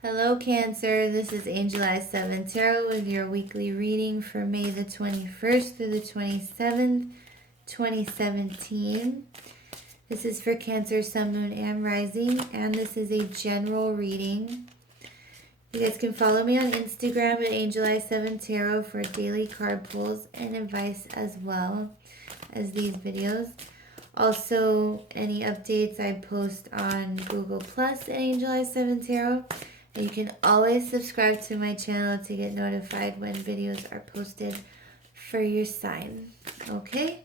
Hello, Cancer. This is Angel Eyes 7 Tarot with your weekly reading for May the 21st through the 27th, 2017. This is for Cancer, Sun, Moon, and Rising, and this is a general reading. You guys can follow me on Instagram at Angel Eyes 7 Tarot for daily card pulls and advice as well as these videos. Also, any updates I post on Google Plus at Angel Eyes 7 Tarot. And you can always subscribe to my channel to get notified when videos are posted for your sign. Okay?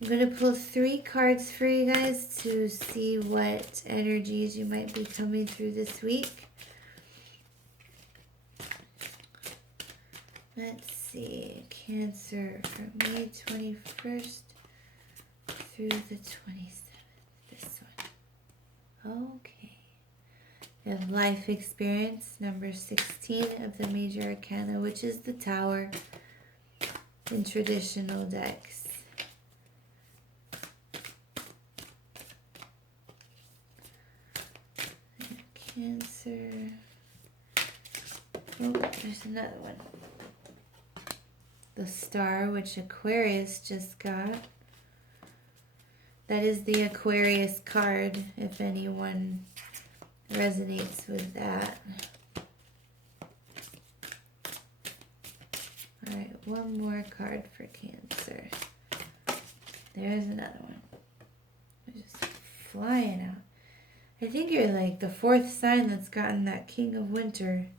I'm going to pull 3 cards for you guys to see what energies you might be coming through this week. Let's see. Cancer from May 21st through the 27th. This one. Okay. We have life experience, number 16 of the major arcana, which is the Tower in traditional decks. Cancer. Oh, there's another one. The Star, which Aquarius just got. That is the Aquarius card, if anyone resonates with that. Alright, one more card for Cancer. There's another one. They're just flying out. I think you're like the 4th sign that's gotten that King of Winter.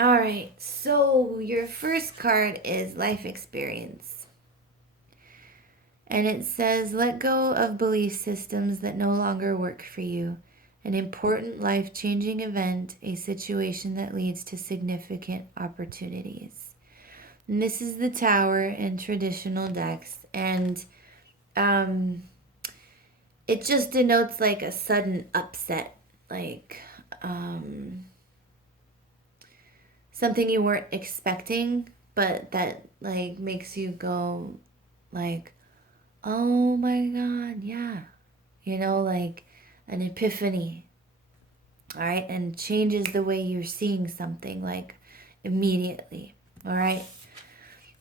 Alright, so your first card is life experience. And it says, let go of belief systems that no longer work for you. An important life-changing event, a situation that leads to significant opportunities. And this is the Tower in traditional decks. And it just denotes like a sudden upset. Like something you weren't expecting, but that like makes you go like, oh my God, yeah. You know, like an epiphany. All right. And changes the way you're seeing something like immediately. All right.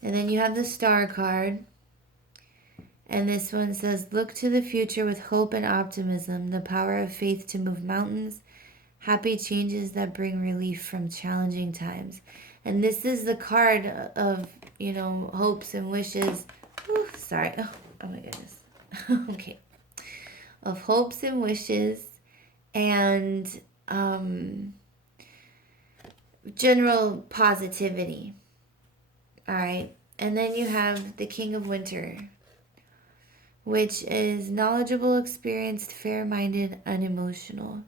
And then you have the Star card. And this one says, look to the future with hope and optimism, the power of faith to move mountains, happy changes that bring relief from challenging times. And this is the card of, you know, hopes and wishes. Ooh, sorry. Oh my goodness. Okay. Of hopes and wishes and general positivity. All right. And then you have the King of Winter, which is knowledgeable, experienced, fair-minded, unemotional.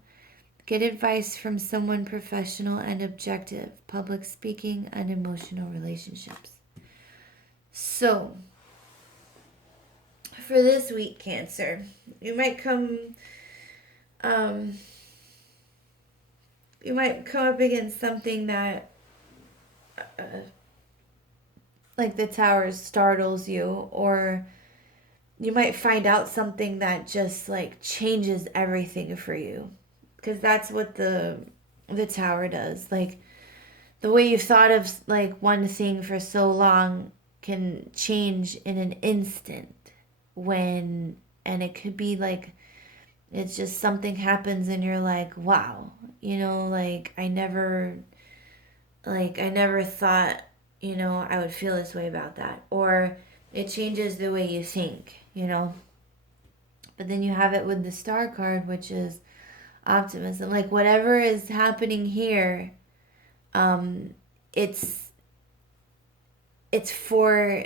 Get advice from someone professional and objective. Public speaking, unemotional relationships. So, for this week, Cancer, you might come up against something that like the Tower startles you, or you might find out something that just like changes everything for you, because that's what the Tower does. Like the way you thought of like one thing for so long can change in an instant. And it could be like it's just something happens and you're like, wow, you know, like I never thought, you know, I would feel this way about that. Or it changes the way you think, you know. But then you have it with the Star card, which is optimism. Like whatever is happening here, it's for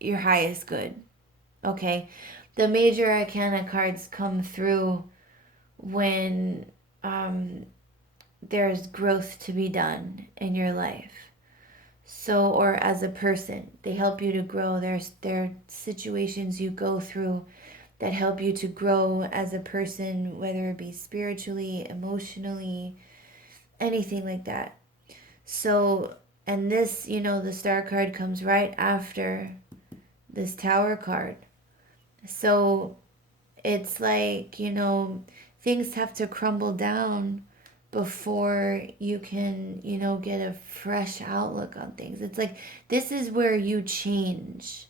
your highest good. Okay, the major arcana cards come through when there's growth to be done in your life. So, or as a person, they help you to grow. There are situations you go through that help you to grow as a person, whether it be spiritually, emotionally, anything like that. So, and this, you know, the Star card comes right after this Tower card. So it's like, you know, things have to crumble down before you can, get a fresh outlook on things. It's like this is where you change,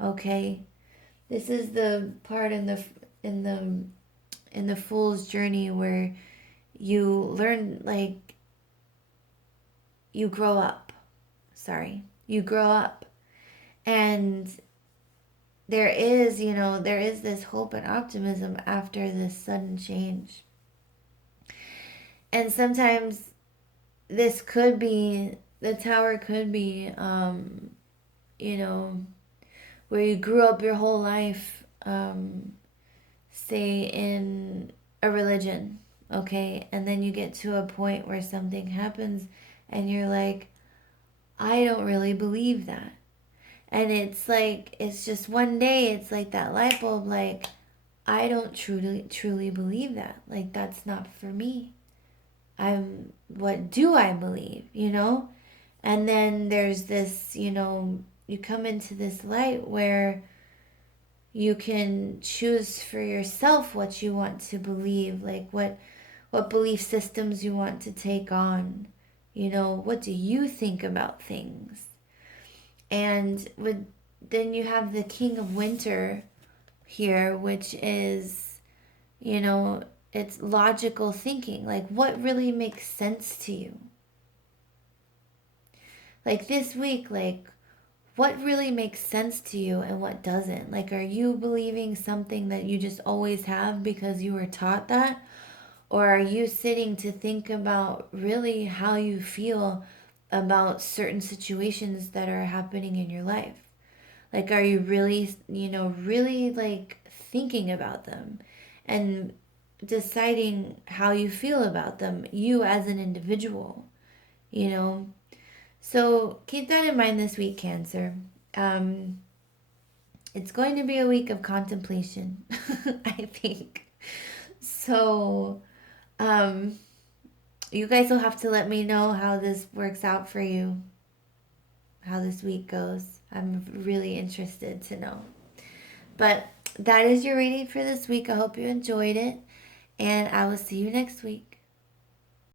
okay? This is the part in the in the fool's journey where you learn, like, you grow up. Sorry. You grow up. And there is this hope and optimism after this sudden change. And sometimes the tower could be, you know, where you grew up your whole life, say in a religion, okay? And then you get to a point where something happens and you're like, I don't really believe that. And it's like, it's just one day, it's like that light bulb, like, I don't truly believe that. Like, that's not for me. What do I believe, And then there's this, you come into this light where you can choose for yourself what you want to believe, like what belief systems you want to take on. What do you think about things? And then you have the King of Winter here, which is, it's logical thinking. Like, what really makes sense to you? Like this week, like, what really makes sense to you and what doesn't? Like, are you believing something that you just always have because you were taught that? Or are you sitting to think about really how you feel about certain situations that are happening in your life? Like, are you really, really like thinking about them and deciding how you feel about them, you as an individual, you know? So keep that in mind this week, Cancer. Um, it's going to be a week of contemplation, I think. So, um, you guys will have to let me know how this works out for you, how this week goes. I'm really interested to know. But that is your reading for this week. I hope you enjoyed it, and I will see you next week.